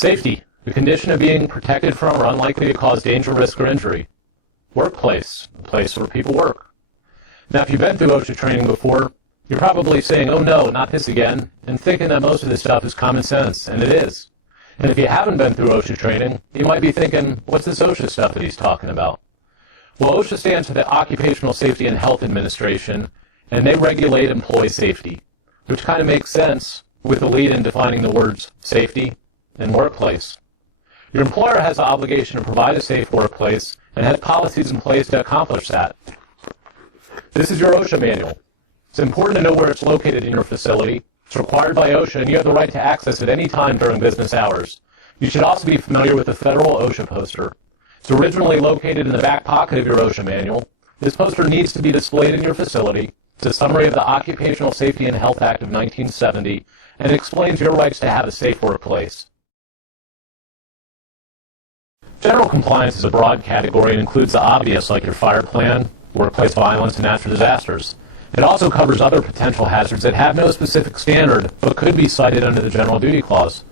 Safety, the condition of being protected from or unlikely to cause danger, risk, or injury. Workplace, the place where people work. Now, if you've been through OSHA training before, you're probably saying, oh no, not this again, and thinking that most of this stuff is common sense, and it is. And if you haven't been through OSHA training, you might be thinking, what's this OSHA stuff that he's talking about? Well, OSHA stands for the Occupational Safety and Health Administration, and they regulate employee safety, which kind of makes sense with the lead in defining the words safety and workplace. Your employer has the obligation to provide a safe workplace and has policies in place to accomplish that. This is your OSHA manual. It's important to know where it's located in your facility. It's required by OSHA, and you have the right to access it any time during business hours. You should also be familiar with the federal OSHA poster. It's originally located in the back pocket of your OSHA manual. This poster needs to be displayed in your facility. It's a summary of the Occupational Safety and Health Act of 1970, and it explains your rights to have a safe workplace. General compliance is a broad category and includes the obvious, like your fire plan, workplace violence, and natural disasters. It also covers other potential hazards that have no specific standard, but could be cited under the General Duty Clause.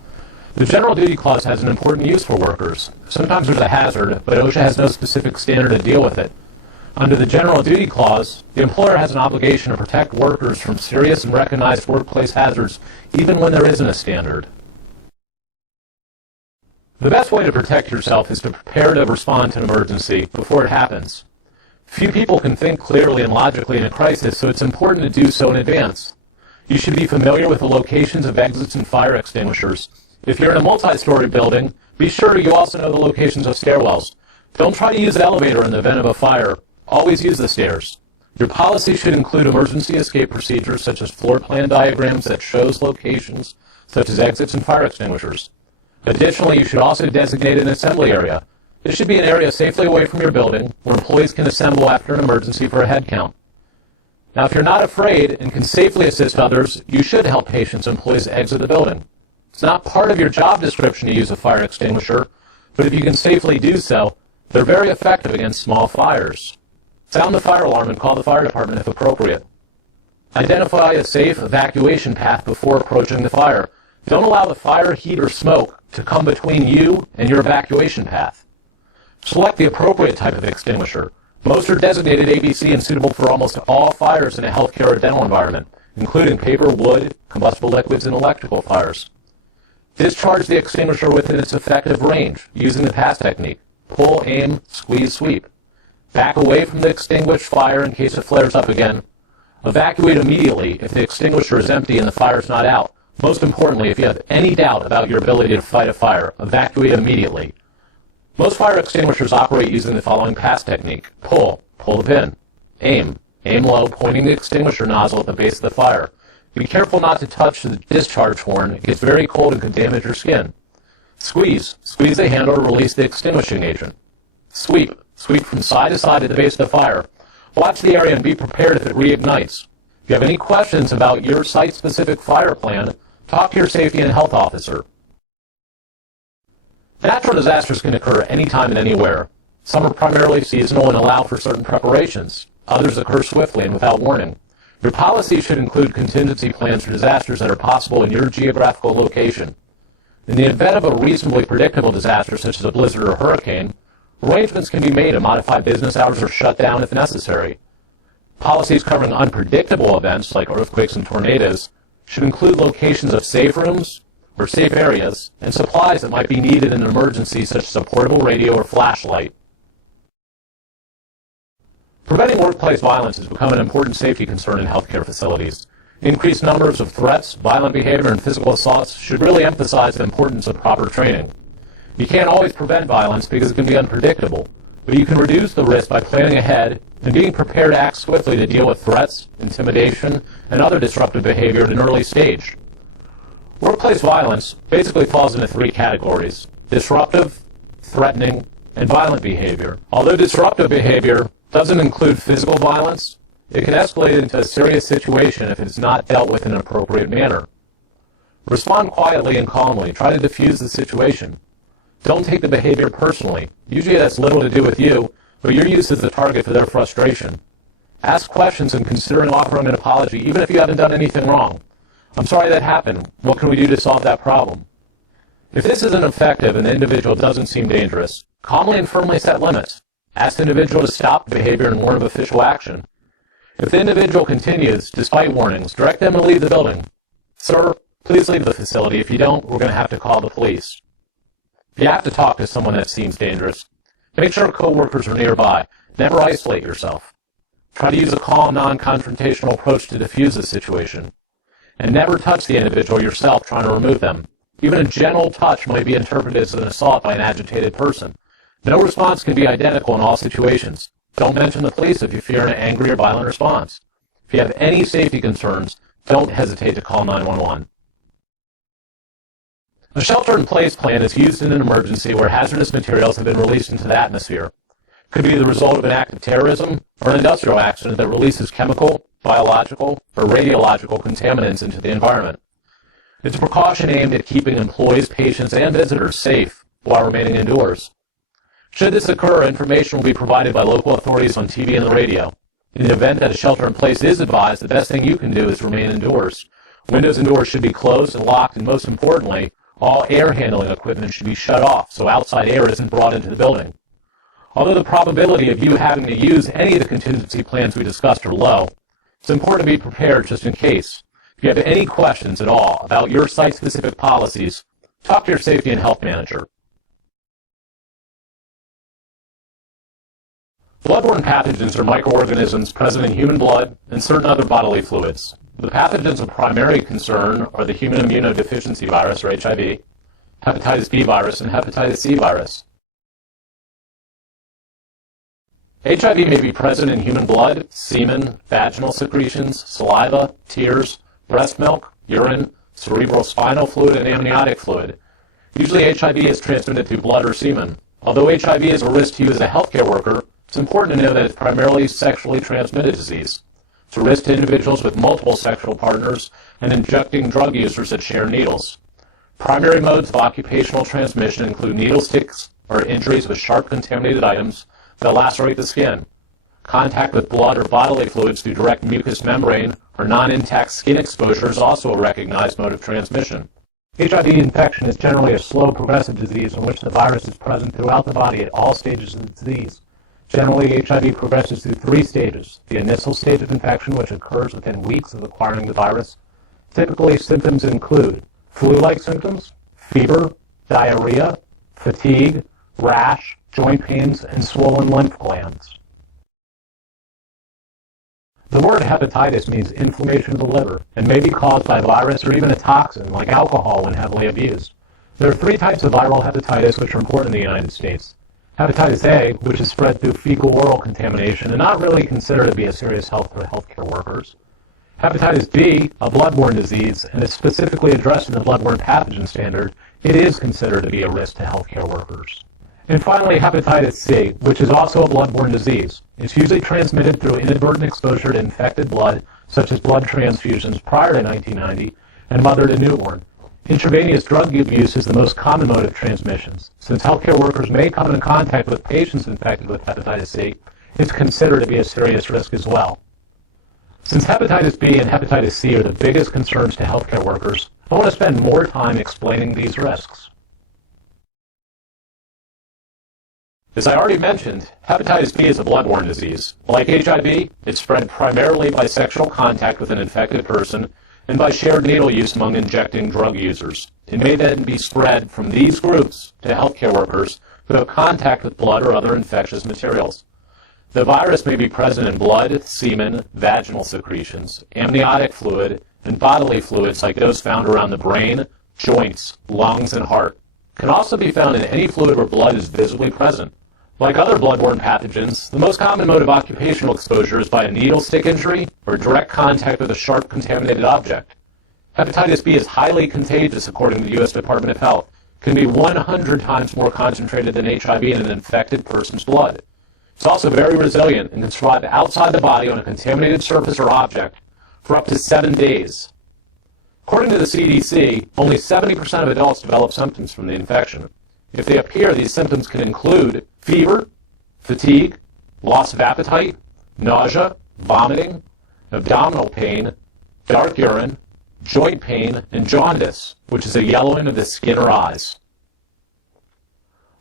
The General Duty Clause has an important use for workers. Sometimes there's a hazard, but OSHA has no specific standard to deal with it. Under the General Duty Clause, the employer has an obligation to protect workers from serious and recognized workplace hazards, even when there isn't a standard. The best way to protect yourself is to prepare to respond to an emergency before it happens. Few people can think clearly and logically in a crisis, so it's important to do so in advance. You should be familiar with the locations of exits and fire extinguishers. If you're in a multi-story building, be sure you also know the locations of stairwells. Don't try to use the elevator in the event of a fire. Always use the stairs. Your policy should include emergency escape procedures such as floor plan diagrams that shows locations such as exits and fire extinguishers. Additionally, you should also designate an assembly area. This should be an area safely away from your building where employees can assemble after an emergency for a head count. Now, if you're not afraid and can safely assist others, you should help patients and employees exit the building. It's not part of your job description to use a fire extinguisher, but if you can safely do so, they're very effective against small fires. Sound the fire alarm and call the fire department if appropriate. Identify a safe evacuation path before approaching the fire. Don't allow the fire, heat, or smoke to come between you and your evacuation path. Select the appropriate type of extinguisher. Most are designated ABC and suitable for almost all fires in a healthcare or dental environment, including paper, wood, combustible liquids, and electrical fires. Discharge the extinguisher within its effective range using the pass technique. Pull, aim, squeeze, sweep. Back away from the extinguished fire in case it flares up again. Evacuate immediately if the extinguisher is empty and the fire is not out. Most importantly, if you have any doubt about your ability to fight a fire, evacuate immediately. Most fire extinguishers operate using the following pass technique. Pull the pin. Aim low, pointing the extinguisher nozzle at the base of the fire. Be careful not to touch the discharge horn. It gets very cold and could damage your skin. Squeeze the handle to release the extinguishing agent. Sweep from side to side at the base of the fire. Watch the area and be prepared if it reignites. If you have any questions about your site-specific fire plan, talk to your safety and health officer. Natural disasters can occur anytime and anywhere. Some are primarily seasonal and allow for certain preparations. Others occur swiftly and without warning. Your policy should include contingency plans for disasters that are possible in your geographical location. In the event of a reasonably predictable disaster, such as a blizzard or hurricane, arrangements can be made to modify business hours or shut down if necessary. Policies covering unpredictable events, like earthquakes and tornadoes, should include locations of safe rooms or safe areas and supplies that might be needed in an emergency, such as a portable radio or flashlight. Preventing workplace violence has become an important safety concern in healthcare facilities. Increased numbers of threats, violent behavior, and physical assaults should really emphasize the importance of proper training. You can't always prevent violence because it can be unpredictable, but you can reduce the risk by planning ahead and being prepared to act swiftly to deal with threats, intimidation, and other disruptive behavior at an early stage. Workplace violence basically falls into three categories: disruptive, threatening, and violent behavior. Although disruptive behavior doesn't include physical violence, it can escalate into a serious situation if it is not dealt with in an appropriate manner. Respond quietly and calmly. Try to diffuse the situation. Don't take the behavior personally. Usually it has little to do with you, but you're used as the target for their frustration. Ask questions and consider offering an apology, even if you haven't done anything wrong. I'm sorry that happened. What can we do to solve that problem? If this isn't effective and the individual doesn't seem dangerous, calmly and firmly set limits. Ask the individual to stop the behavior and warn of official action. If the individual continues, despite warnings, direct them to leave the building. Sir, please leave the facility. If you don't, we're going to have to call the police. If you have to talk to someone that seems dangerous, make sure coworkers are nearby. Never isolate yourself. Try to use a calm, non-confrontational approach to diffuse the situation. And never touch the individual yourself trying to remove them. Even a gentle touch might be interpreted as an assault by an agitated person. No response can be identical in all situations. Don't mention the police if you fear an angry or violent response. If you have any safety concerns, don't hesitate to call 911. A shelter-in-place plan is used in an emergency where hazardous materials have been released into the atmosphere. It could be the result of an act of terrorism or an industrial accident that releases chemical, biological, or radiological contaminants into the environment. It's a precaution aimed at keeping employees, patients, and visitors safe while remaining indoors. Should this occur, information will be provided by local authorities on TV and the radio. In the event that a shelter-in-place is advised, the best thing you can do is remain indoors. Windows and doors should be closed and locked, and most importantly, all air handling equipment should be shut off so outside air isn't brought into the building. Although the probability of you having to use any of the contingency plans we discussed are low, it's important to be prepared just in case. If you have any questions at all about your site-specific policies, talk to your safety and health manager. Bloodborne pathogens are microorganisms present in human blood and certain other bodily fluids. The pathogens of primary concern are the human immunodeficiency virus, or HIV, hepatitis B virus, and hepatitis C virus. HIV may be present in human blood, semen, vaginal secretions, saliva, tears, breast milk, urine, cerebrospinal fluid, and amniotic fluid. Usually HIV is transmitted through blood or semen. Although HIV is a risk to you as a healthcare worker, it's important to know that it's primarily sexually transmitted disease. It's a risk to individuals with multiple sexual partners and injecting drug users that share needles. Primary modes of occupational transmission include needle sticks or injuries with sharp contaminated items that lacerate the skin. Contact with blood or bodily fluids through direct mucous membrane or non-intact skin exposure is also a recognized mode of transmission. HIV infection is generally a slow, progressive disease in which the virus is present throughout the body at all stages of the disease. Generally, HIV progresses through 3 stages. The initial stage of infection, which occurs within weeks of acquiring the virus. Typically, symptoms include flu-like symptoms, fever, diarrhea, fatigue, rash, joint pains, and swollen lymph glands. The word hepatitis means inflammation of the liver and may be caused by a virus or even a toxin like alcohol when heavily abused. There are 3 types of viral hepatitis which are important in the United States. Hepatitis A, which is spread through fecal-oral contamination and not really considered to be a serious health for healthcare workers. Hepatitis B, a bloodborne disease, and is specifically addressed in the Bloodborne Pathogen standard, it is considered to be a risk to healthcare workers. And finally, hepatitis C, which is also a bloodborne disease. It's usually transmitted through inadvertent exposure to infected blood, such as blood transfusions prior to 1990, and mother to newborn. Intravenous drug abuse is the most common mode of transmissions. Since healthcare workers may come into contact with patients infected with hepatitis C, it's considered to be a serious risk as well. Since hepatitis B and hepatitis C are the biggest concerns to healthcare workers, I want to spend more time explaining these risks. As I already mentioned, hepatitis B is a bloodborne disease. Like HIV, it's spread primarily by sexual contact with an infected person and by shared needle use among injecting drug users. It may then be spread from these groups to healthcare workers who have contact with blood or other infectious materials. The virus may be present in blood, semen, vaginal secretions, amniotic fluid, and bodily fluids like those found around the brain, joints, lungs, and heart. It can also be found in any fluid where blood is visibly present. Like other bloodborne pathogens, the most common mode of occupational exposure is by a needle stick injury or direct contact with a sharp contaminated object. Hepatitis B is highly contagious according to the U.S. Department of Health. It can be 100 times more concentrated than HIV in an infected person's blood. It's also very resilient and can survive outside the body on a contaminated surface or object for up to 7 days. According to the CDC, only 70% of adults develop symptoms from the infection. If they appear, these symptoms can include fever, fatigue, loss of appetite, nausea, vomiting, abdominal pain, dark urine, joint pain, and jaundice, which is a yellowing of the skin or eyes.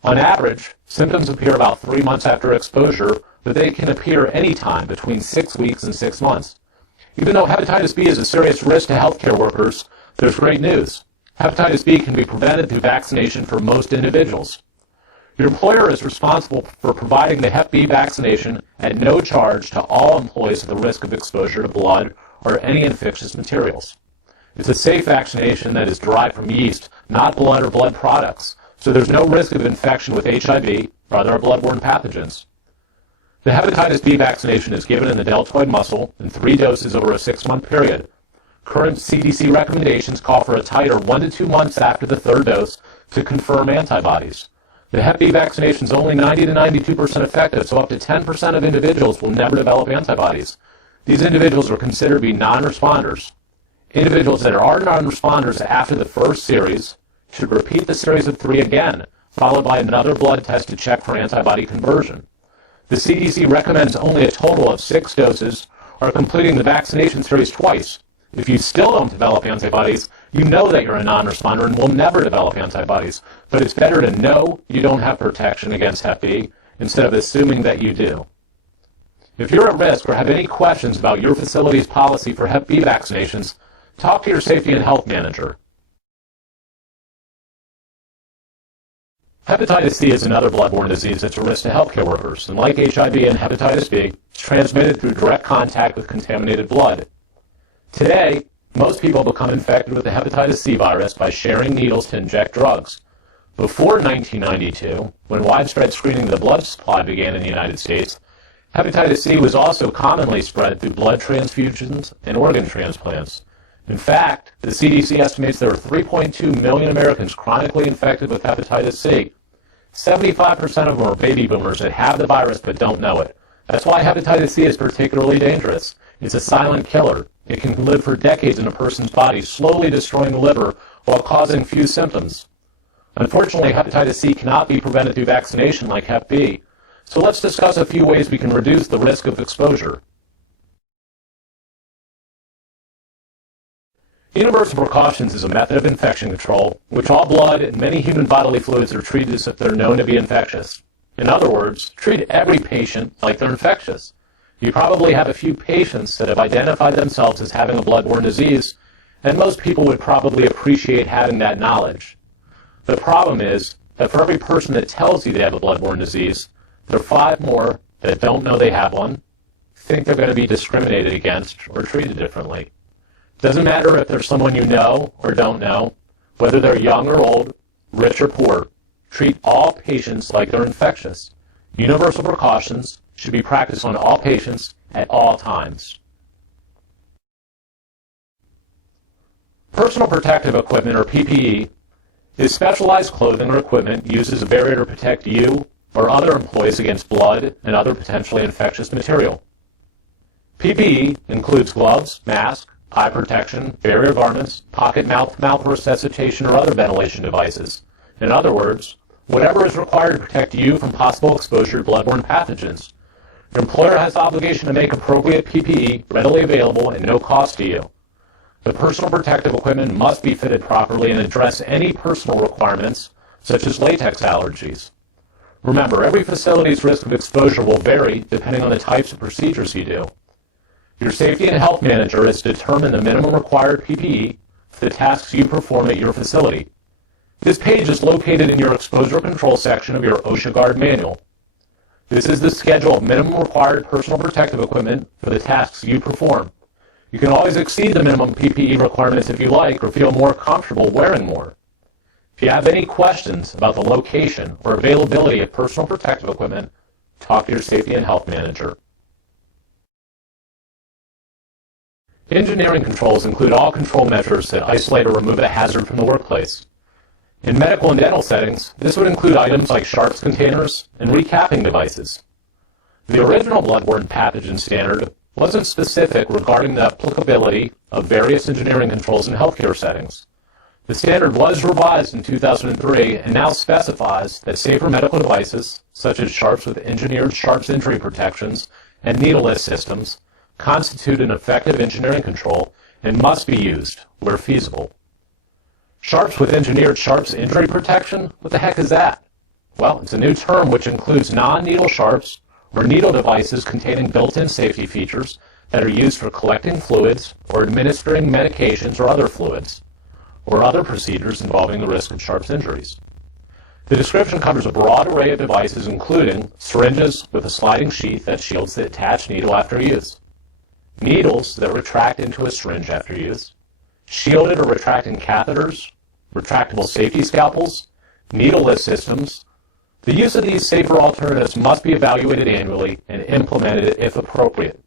On average, symptoms appear about 3 months after exposure, but they can appear anytime between 6 weeks and 6 months. Even though hepatitis B is a serious risk to healthcare workers, there's great news. Hepatitis B can be prevented through vaccination for most individuals. Your employer is responsible for providing the Hep B vaccination at no charge to all employees at the risk of exposure to blood or any infectious materials. It's a safe vaccination that is derived from yeast, not blood or blood products, so there's no risk of infection with HIV or other bloodborne pathogens. The hepatitis B vaccination is given in the deltoid muscle in 3 doses over a 6-month period. Current CDC recommendations call for a titer 1 to 2 months after the 3rd dose to confirm antibodies. The Hep B vaccination is only 90 to 92% effective, so up to 10% of individuals will never develop antibodies. These individuals are considered to be non-responders. Individuals that are non-responders after the first series should repeat the series of 3 again, followed by another blood test to check for antibody conversion. The CDC recommends only a total of 6 doses or completing the vaccination series twice. If you still don't develop antibodies, you know that you're a non-responder and will never develop antibodies, but it's better to know you don't have protection against Hep B instead of assuming that you do. If you're at risk or have any questions about your facility's policy for Hep B vaccinations, talk to your safety and health manager. Hepatitis C is another bloodborne disease that's a risk to healthcare workers, and like HIV and hepatitis B, it's transmitted through direct contact with contaminated blood. Today, most people become infected with the hepatitis C virus by sharing needles to inject drugs. Before 1992, when widespread screening of the blood supply began in the United States, hepatitis C was also commonly spread through blood transfusions and organ transplants. In fact, the CDC estimates there are 3.2 million Americans chronically infected with hepatitis C. 75% of them are baby boomers that have the virus but don't know it. That's why hepatitis C is particularly dangerous. It's a silent killer. It can live for decades in a person's body, slowly destroying the liver while causing few symptoms. Unfortunately, hepatitis C cannot be prevented through vaccination like Hep B. So let's discuss a few ways we can reduce the risk of exposure. Universal precautions is a method of infection control, which all blood and many human bodily fluids are treated as if they're known to be infectious. In other words, treat every patient like they're infectious. You probably have a few patients that have identified themselves as having a bloodborne disease, and most people would probably appreciate having that knowledge. The problem is that for every person that tells you they have a bloodborne disease, there are 5 more that don't know they have one, think they're going to be discriminated against or treated differently. Doesn't matter if they're someone you know or don't know, whether they're young or old, rich or poor, treat all patients like they're infectious. Universal precautions should be practiced on all patients at all times. Personal protective equipment, or PPE, is specialized clothing or equipment used as a barrier to protect you or other employees against blood and other potentially infectious material. PPE includes gloves, masks, eye protection, barrier garments, pocket-mouth resuscitation, or other ventilation devices. In other words, whatever is required to protect you from possible exposure to bloodborne pathogens. Your employer has the obligation to make appropriate PPE readily available at no cost to you. The personal protective equipment must be fitted properly and address any personal requirements, such as latex allergies. Remember, every facility's risk of exposure will vary depending on the types of procedures you do. Your safety and health manager has determined the minimum required PPE for the tasks you perform at your facility. This page is located in your exposure control section of your OSHA Guard manual. This is the schedule of minimum required personal protective equipment for the tasks you perform. You can always exceed the minimum PPE requirements if you like or feel more comfortable wearing more. If you have any questions about the location or availability of personal protective equipment, talk to your safety and health manager. Engineering controls include all control measures that isolate or remove a hazard from the workplace. In medical and dental settings, this would include items like sharps containers and recapping devices. The original Bloodborne Pathogen standard wasn't specific regarding the applicability of various engineering controls in healthcare settings. The standard was revised in 2003 and now specifies that safer medical devices, such as sharps with engineered sharps injury protections and needleless systems, constitute an effective engineering control and must be used where feasible. Sharps with engineered sharps injury protection? What the heck is that? Well, it's a new term which includes non-needle sharps or needle devices containing built-in safety features that are used for collecting fluids or administering medications or other fluids, or other procedures involving the risk of sharps injuries. The description covers a broad array of devices including syringes with a sliding sheath that shields the attached needle after use, needles that retract into a syringe after use, shielded or retracting catheters, retractable safety scalpels, needleless systems. The use of these safer alternatives must be evaluated annually and implemented if appropriate.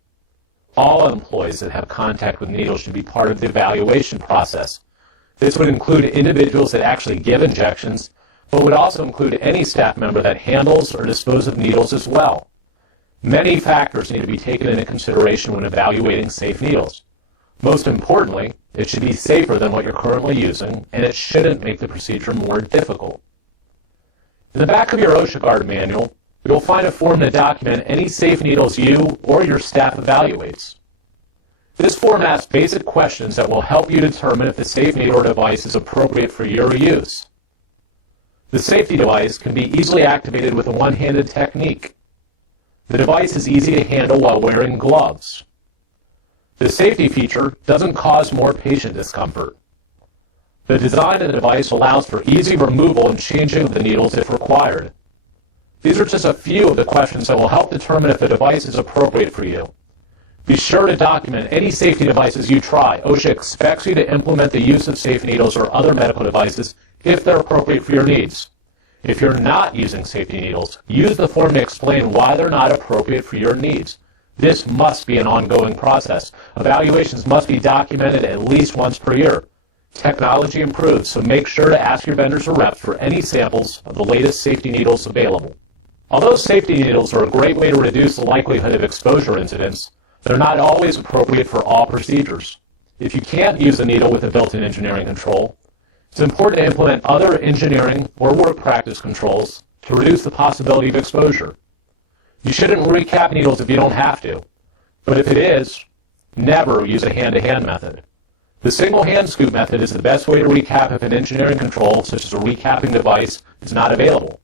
All employees that have contact with needles should be part of the evaluation process. This would include individuals that actually give injections, but would also include any staff member that handles or disposes of needles as well. Many factors need to be taken into consideration when evaluating safe needles. Most importantly, it should be safer than what you're currently using, and it shouldn't make the procedure more difficult. In the back of your OSHA Guard manual, you will find a form to document any safe needles you or your staff evaluates. This form asks basic questions that will help you determine if the safe needle or device is appropriate for your use. The safety device can be easily activated with a one-handed technique. The device is easy to handle while wearing gloves. The safety feature doesn't cause more patient discomfort. The design of the device allows for easy removal and changing of the needles if required. These are just a few of the questions that will help determine if the device is appropriate for you. Be sure to document any safety devices you try. OSHA expects you to implement the use of safe needles or other medical devices if they're appropriate for your needs. If you're not using safety needles, use the form to explain why they're not appropriate for your needs. This must be an ongoing process. Evaluations must be documented at least once per year. Technology improves, so make sure to ask your vendors or reps for any samples of the latest safety needles available. Although safety needles are a great way to reduce the likelihood of exposure incidents, they're not always appropriate for all procedures. If you can't use a needle with a built-in engineering control, it's important to implement other engineering or work practice controls to reduce the possibility of exposure. You shouldn't recap needles if you don't have to, but if it is, never use a hand-to-hand method. The single hand scoop method is the best way to recap if an engineering control, such as a recapping device, is not available.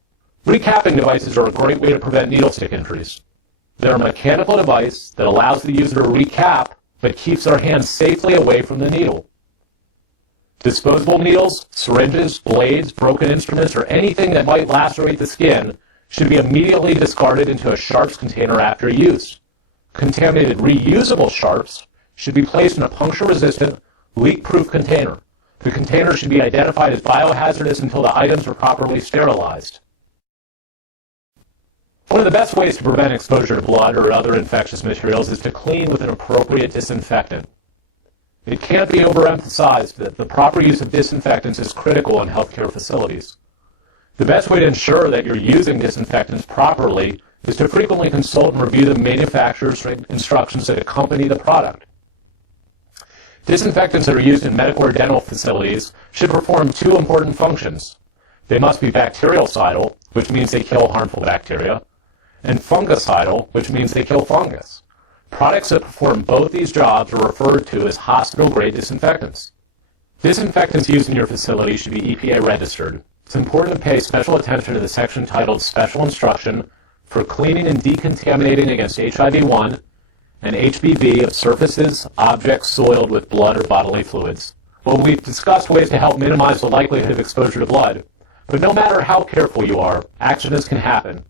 Recapping devices are a great way to prevent needle stick injuries. They're a mechanical device that allows the user to recap, but keeps their hands safely away from the needle. Disposable needles, syringes, blades, broken instruments, or anything that might lacerate the skin should be immediately discarded into a sharps container after use. Contaminated reusable sharps should be placed in a puncture-resistant, leak-proof container. The container should be identified as biohazardous until the items are properly sterilized. One of the best ways to prevent exposure to blood or other infectious materials is to clean with an appropriate disinfectant. It can't be overemphasized that the proper use of disinfectants is critical in healthcare facilities. The best way to ensure that you're using disinfectants properly is to frequently consult and review the manufacturer's instructions that accompany the product. Disinfectants that are used in medical or dental facilities should perform two important functions. They must be bactericidal, which means they kill harmful bacteria, and fungicidal, which means they kill fungus. Products that perform both these jobs are referred to as hospital-grade disinfectants. Disinfectants used in your facility should be EPA registered. It's important to pay special attention to the section titled Special Instruction for Cleaning and Decontaminating Against HIV-1 and HBV of surfaces, objects soiled with blood or bodily fluids. Well, we've discussed ways to help minimize the likelihood of exposure to blood, but no matter how careful you are, accidents can happen.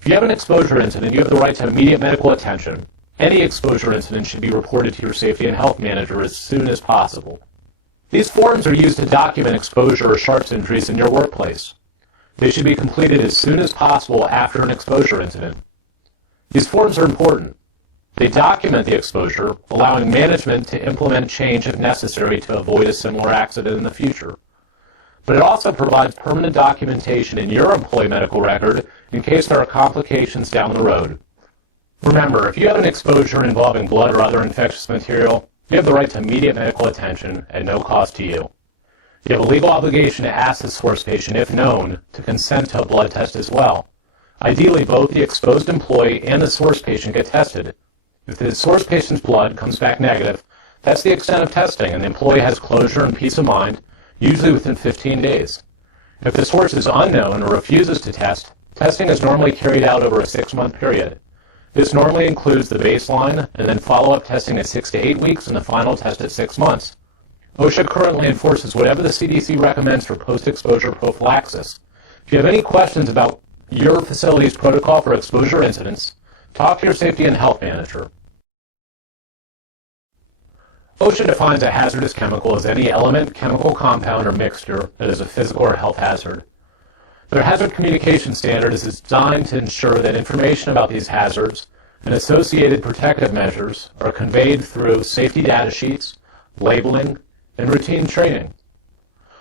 If you have an exposure incident, you have the right to immediate medical attention. Any exposure incident should be reported to your safety and health manager as soon as possible. These forms are used to document exposure or sharps injuries in your workplace. They should be completed as soon as possible after an exposure incident. These forms are important. They document the exposure, allowing management to implement change if necessary to avoid a similar accident in the future. But it also provides permanent documentation in your employee medical record in case there are complications down the road. Remember, if you have an exposure involving blood or other infectious material, you have the right to immediate medical attention at no cost to you. You have a legal obligation to ask the source patient, if known, to consent to a blood test as well. Ideally, both the exposed employee and the source patient get tested. If the source patient's blood comes back negative, That's the extent of testing, and the employee has closure and peace of mind, usually within 15 days. If the source is unknown or refuses to test, testing is normally carried out over a 6-month period. This normally includes the baseline and then follow-up testing at 6 to 8 weeks and the final test at 6 months. OSHA currently enforces whatever the CDC recommends for post-exposure prophylaxis. If you have any questions about your facility's protocol for exposure incidents, talk to your safety and health manager. OSHA defines a hazardous chemical as any element, chemical compound, or mixture that is a physical or health hazard. Their hazard communication standard is designed to ensure that information about these hazards and associated protective measures are conveyed through safety data sheets, labeling, and routine training.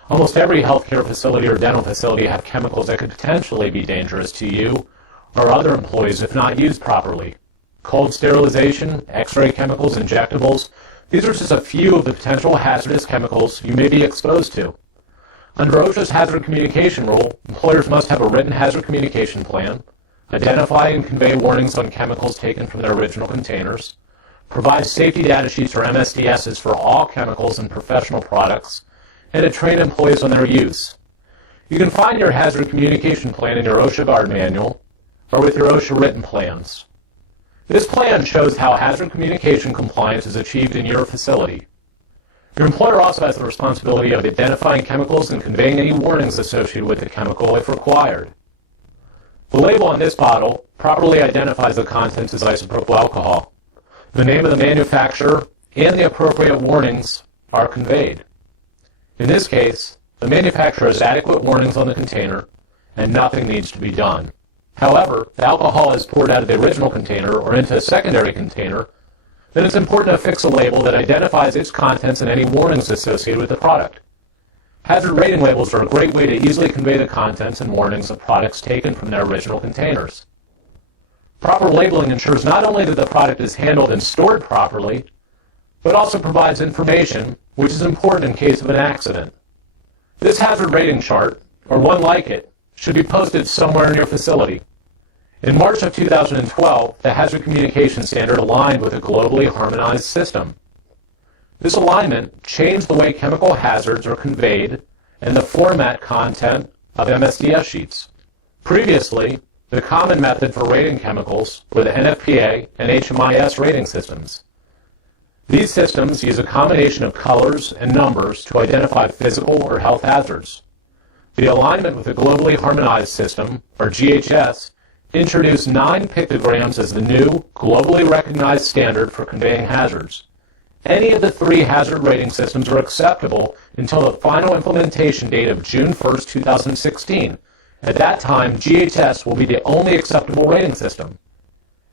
Almost every healthcare facility or dental facility have chemicals that could potentially be dangerous to you or other employees if not used properly. Cold sterilization, X-ray chemicals, injectables, these are just a few of the potential hazardous chemicals you may be exposed to. Under OSHA's hazard communication rule, employers must have a written hazard communication plan, identify and convey warnings on chemicals taken from their original containers, provide safety data sheets or MSDSs for all chemicals and professional products, and to train employees on their use. You can find your hazard communication plan in your OSHA Guard manual or with your OSHA written plans. This plan shows how hazard communication compliance is achieved in your facility. Your employer also has the responsibility of identifying chemicals and conveying any warnings associated with the chemical if required. The label on this bottle properly identifies the contents as isopropyl alcohol. The name of the manufacturer and the appropriate warnings are conveyed. In this case, the manufacturer has adequate warnings on the container and nothing needs to be done. However, if the alcohol is poured out of the original container or into a secondary container, then it's important to affix a label that identifies its contents and any warnings associated with the product. Hazard rating labels are a great way to easily convey the contents and warnings of products taken from their original containers. Proper labeling ensures not only that the product is handled and stored properly, but also provides information which is important in case of an accident. This hazard rating chart, or one like it, should be posted somewhere in your facility. In March of 2012, the Hazard Communication Standard aligned with a globally harmonized system. This alignment changed the way chemical hazards are conveyed and the format content of MSDS sheets. Previously, the common method for rating chemicals were the NFPA and HMIS rating systems. These systems use a combination of colors and numbers to identify physical or health hazards. The alignment with the globally harmonized system, or GHS, introduced 9 pictograms as the new, globally recognized standard for conveying hazards. Any of the 3 hazard rating systems are acceptable until the final implementation date of June 1, 2016. At that time, GHS will be the only acceptable rating system.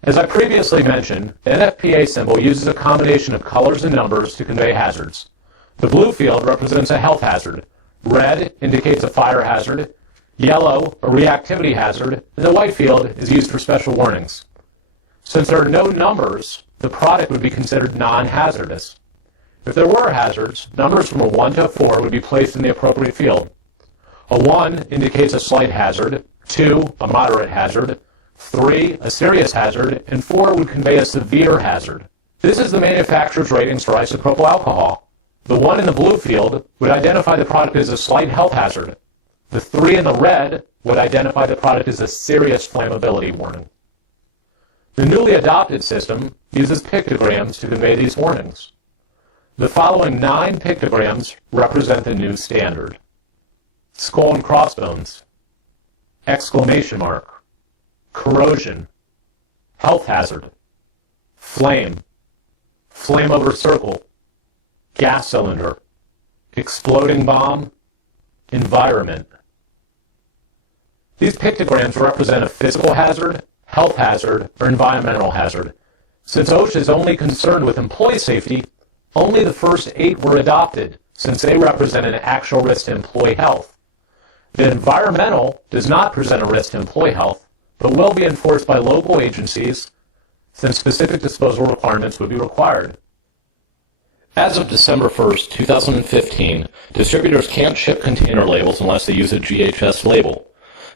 As I previously mentioned, the NFPA symbol uses a combination of colors and numbers to convey hazards. The blue field represents a health hazard, red indicates a fire hazard, yellow, a reactivity hazard, and the white field is used for special warnings. Since there are no numbers, the product would be considered non-hazardous. If there were hazards, numbers from a 1 to a 4 would be placed in the appropriate field. A 1 indicates a slight hazard, 2 a moderate hazard, 3 a serious hazard, and 4 would convey a severe hazard. This is the manufacturer's ratings for isopropyl alcohol. The 1 in the blue field would identify the product as a slight health hazard. The 3 in the red would identify the product as a serious flammability warning. The newly adopted system uses pictograms to convey these warnings. The following 9 pictograms represent the new standard. Skull and crossbones, exclamation mark, corrosion, health hazard, flame, flame over circle, gas cylinder, exploding bomb, environment. These pictograms represent a physical hazard, health hazard, or environmental hazard. Since OSHA is only concerned with employee safety, only the first 8 were adopted, since they represent an actual risk to employee health. The environmental does not present a risk to employee health, but will be enforced by local agencies, since specific disposal requirements would be required. As of December 1st, 2015, distributors can't ship container labels unless they use a GHS label.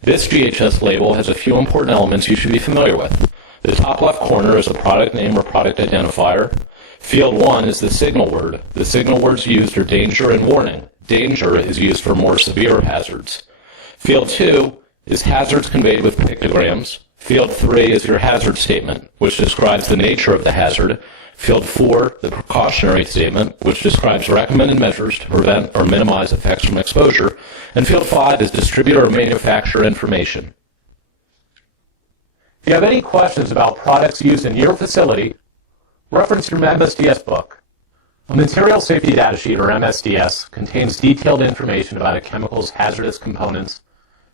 This GHS label has a few important elements you should be familiar with. The top left corner is a product name or product identifier. Field 1 is the signal word. The signal words used are danger and warning. Danger is used for more severe hazards. Field 2 is hazards conveyed with pictograms. Field 3 is your hazard statement, which describes the nature of the hazard. Field 4, the precautionary statement, which describes recommended measures to prevent or minimize effects from exposure. And Field 5 is distributor or manufacturer information. If you have any questions about products used in your facility, reference your MSDS book. A material safety data sheet, or MSDS, contains detailed information about a chemical's hazardous components,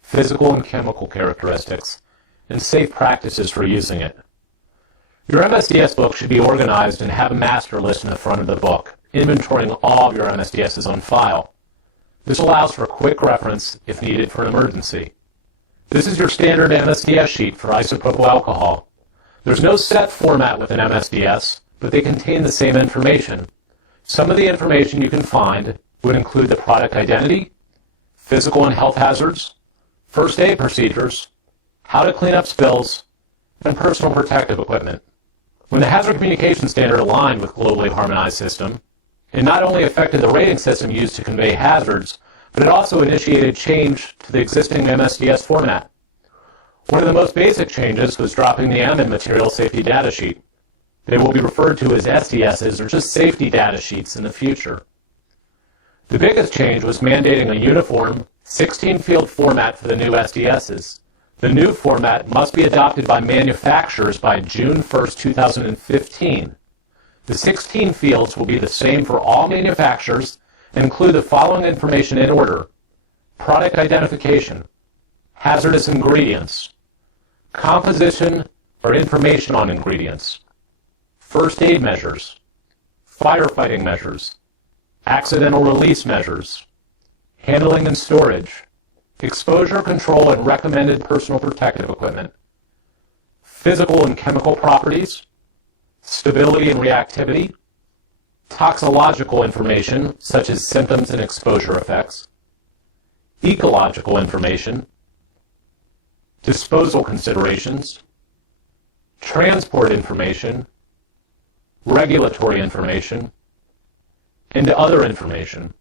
physical and chemical characteristics, and safe practices for using it. Your MSDS book should be organized and have a master list in the front of the book, inventorying all of your MSDSs on file. This allows for quick reference if needed for an emergency. This is your standard MSDS sheet for isopropyl alcohol. There's no set format with an MSDS, but they contain the same information. Some of the information you can find would include the product identity, physical and health hazards, first aid procedures, how to clean up spills, and personal protective equipment. When the Hazard Communication Standard aligned with globally harmonized system, it not only affected the rating system used to convey hazards, but it also initiated change to the existing MSDS format. One of the most basic changes was dropping the M in material safety data sheet. They will be referred to as SDSs, or just safety data sheets, in the future. The biggest change was mandating a uniform 16-field format for the new SDSs. The new format must be adopted by manufacturers by June 1, 2015. The 16 fields will be the same for all manufacturers and include the following information in order: product identification, hazardous ingredients, composition or information on ingredients, first aid measures, firefighting measures, accidental release measures, handling and storage, exposure control and recommended personal protective equipment, physical and chemical properties, stability and reactivity, toxicological information such as symptoms and exposure effects, ecological information, disposal considerations, transport information, regulatory information, and other information.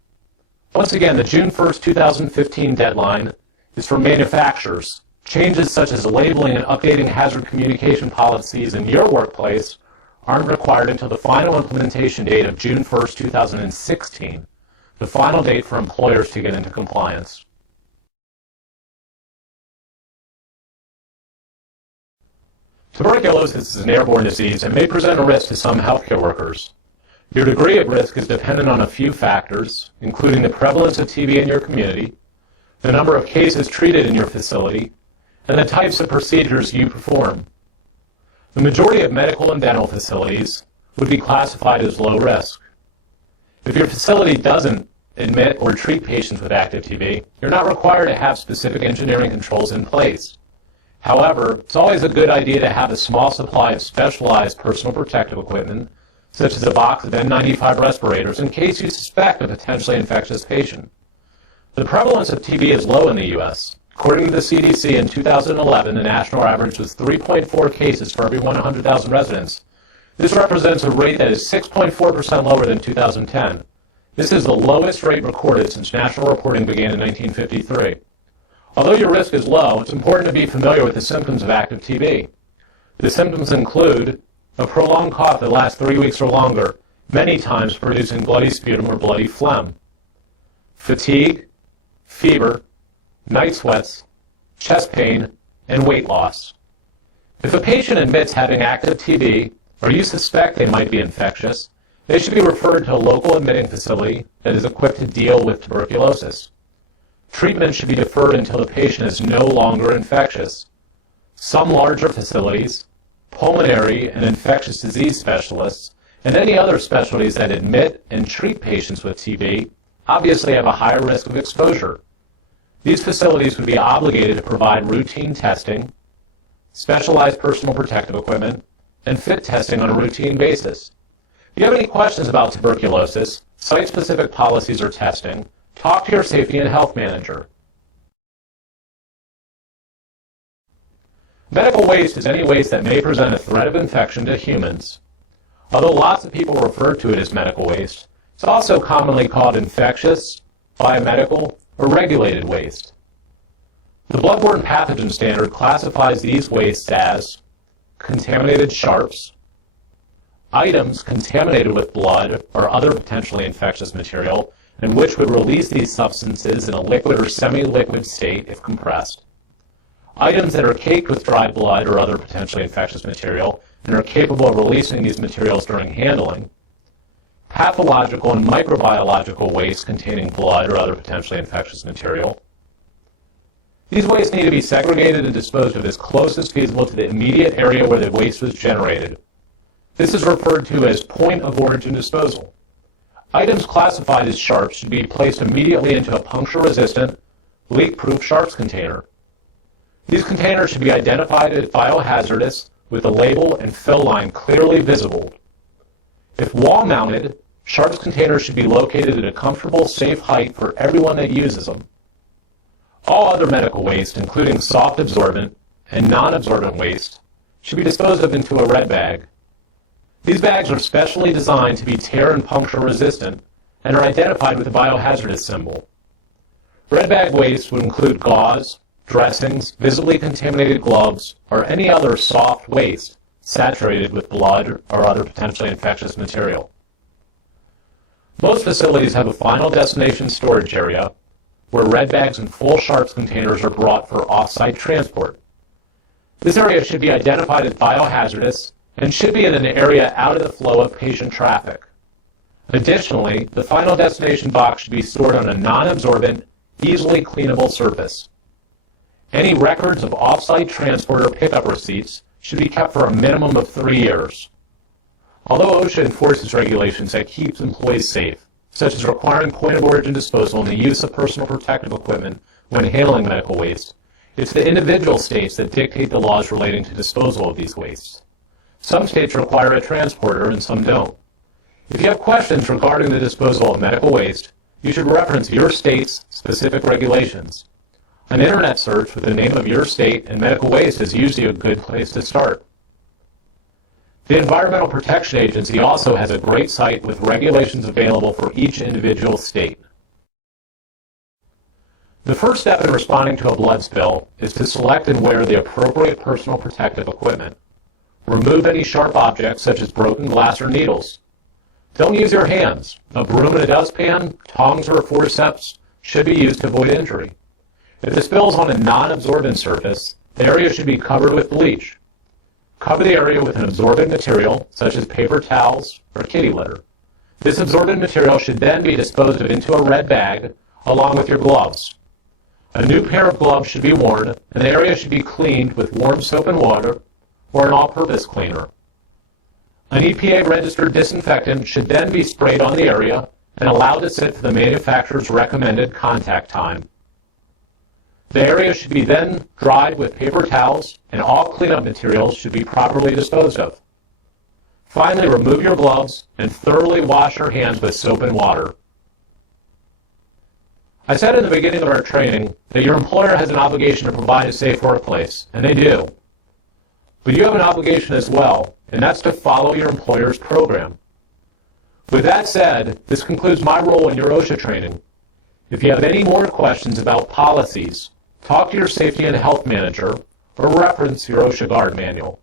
Once again, the June 1, 2015 deadline is for manufacturers. Changes such as labeling and updating hazard communication policies in your workplace aren't required until the final implementation date of June 1, 2016, the final date for employers to get into compliance. Tuberculosis is an airborne disease and may present a risk to some healthcare workers. Your degree of risk is dependent on a few factors, including the prevalence of TB in your community, the number of cases treated in your facility, and the types of procedures you perform. The majority of medical and dental facilities would be classified as low risk. If your facility doesn't admit or treat patients with active TB, you're not required to have specific engineering controls in place. However, it's always a good idea to have a small supply of specialized personal protective equipment, such as a box of N95 respirators, in case you suspect a potentially infectious patient. The prevalence of TB is low in the U.S. According to the CDC, in 2011, the national average was 3.4 cases for every 100,000 residents. This represents a rate that is 6.4% lower than 2010. This is the lowest rate recorded since national reporting began in 1953. Although your risk is low, it's important to be familiar with the symptoms of active TB. The symptoms include a prolonged cough that lasts 3 weeks or longer, many times producing bloody sputum or bloody phlegm, fatigue, fever, night sweats, chest pain, and weight loss. If a patient admits having active TB, or you suspect they might be infectious, they should be referred to a local admitting facility that is equipped to deal with tuberculosis. Treatment should be deferred until the patient is no longer infectious. Some larger facilities, pulmonary and infectious disease specialists, and any other specialties that admit and treat patients with TB obviously have a higher risk of exposure. These facilities would be obligated to provide routine testing, specialized personal protective equipment, and fit testing on a routine basis. If you have any questions about tuberculosis, site-specific policies or testing, talk to your safety and health manager. Medical waste is any waste that may present a threat of infection to humans. Although lots of people refer to it as medical waste, it's also commonly called infectious, biomedical, or regulated waste. The Bloodborne Pathogen Standard classifies these wastes as contaminated sharps, items contaminated with blood or other potentially infectious material, and which would release these substances in a liquid or semi-liquid state if compressed, items that are caked with dry blood or other potentially infectious material and are capable of releasing these materials during handling, pathological and microbiological waste containing blood or other potentially infectious material. These wastes need to be segregated and disposed of as close as feasible to the immediate area where the waste was generated. This is referred to as point of origin disposal. Items classified as sharps should be placed immediately into a puncture-resistant, leak-proof sharps container. These containers should be identified as biohazardous with the label and fill line clearly visible. If wall-mounted, sharps containers should be located at a comfortable, safe height for everyone that uses them. All other medical waste, including soft absorbent and non-absorbent waste, should be disposed of into a red bag. These bags are specially designed to be tear and puncture resistant and are identified with a biohazardous symbol. Red bag waste would include gauze, dressings, visibly contaminated gloves, or any other soft waste saturated with blood or other potentially infectious material. Most facilities have a final destination storage area where red bags and full sharps containers are brought for off-site transport. This area should be identified as biohazardous and should be in an area out of the flow of patient traffic. Additionally, the final destination box should be stored on a non-absorbent, easily cleanable surface. Any records of off-site transport or pickup receipts should be kept for a minimum of 3 years. Although OSHA enforces regulations that keep employees safe, such as requiring point of origin disposal and the use of personal protective equipment when handling medical waste, it's the individual states that dictate the laws relating to disposal of these wastes. Some states require a transporter and some don't. If you have questions regarding the disposal of medical waste, you should reference your state's specific regulations. An internet search with the name of your state and medical waste is usually a good place to start. The Environmental Protection Agency also has a great site with regulations available for each individual state. The first step in responding to a blood spill is to select and wear the appropriate personal protective equipment. Remove any sharp objects such as broken glass or needles. Don't use your hands. A broom and a dustpan, tongs, or a forceps should be used to avoid injury. If the spill is on a non-absorbent surface, the area should be covered with bleach. Cover the area with an absorbent material, such as paper towels or kitty litter. This absorbent material should then be disposed of into a red bag, along with your gloves. A new pair of gloves should be worn, and the area should be cleaned with warm soap and water, or an all-purpose cleaner. An EPA-registered disinfectant should then be sprayed on the area and allowed to sit for the manufacturer's recommended contact time. The area should be then dried with paper towels, and all cleanup materials should be properly disposed of. Finally, remove your gloves and thoroughly wash your hands with soap and water. I said in the beginning of our training that your employer has an obligation to provide a safe workplace, and they do. But you have an obligation as well, and that's to follow your employer's program. With that said, this concludes my role in your OSHA training. If you have any more questions about policies, talk to your safety and health manager or reference your OSHA Guard manual.